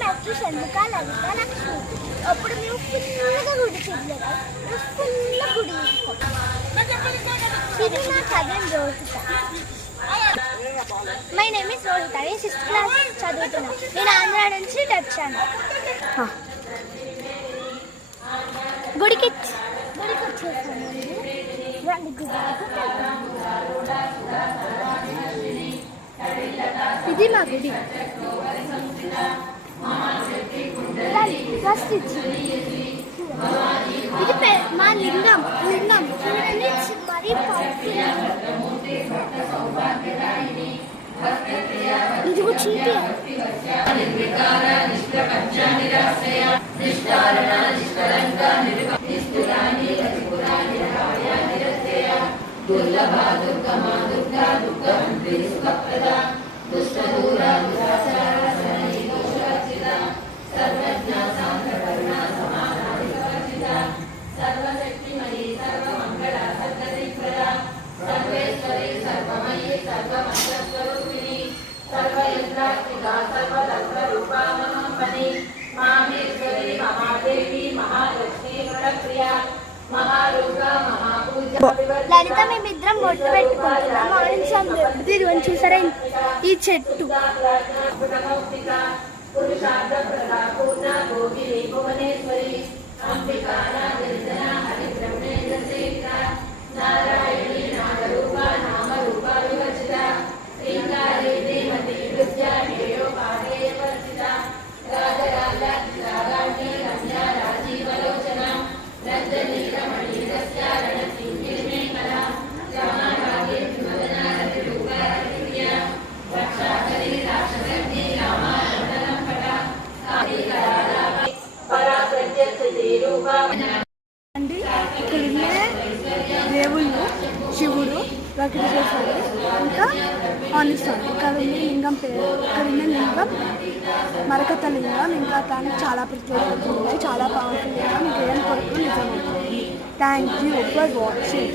మెట్లు షణ్ముఖ లలిత లక్ష్మి. అప్పుడు మేము ఫుల్గా గుడి చూడలేదు, ఫుల్గా గుడి చూసుకోం. ఇది నా cousin Rohitha. My name is Rohitha. నేను 6th క్లాస్ చదువుతున్నా. నేను ఆంధ్ర నుంచి వచ్చాను. గుడికి వచ్చేసాను. ఇది మా గుడి. ఫస్ట్ ఇది మా లింగం. చూడండి, మరీ ఇది కూడా చీటి. లలిత మేమిద్దరం బొట్టు పెట్టుకుంటున్నాం. ఆరెంజ్ రంగు చూసారా ఈ చెట్టు. అండి ఇక్కడున్న దేవుళ్ళు శివుడు, వెంకటేశ్వరుడు, ఇంకా ఆనిస్తాడు. ఇక్కడ ఉన్న లింగం పేరు, ఇక్కడ ఉన్న లింగం మరకత లింగం. ఇంకా దానికి చాలా ప్రత్యేకతలు ఉన్నాయి, చాలా పవర్ఫుల్ లింగం. ఇంకేం కొరకు నిజమవుతుంది. Thank you for watching.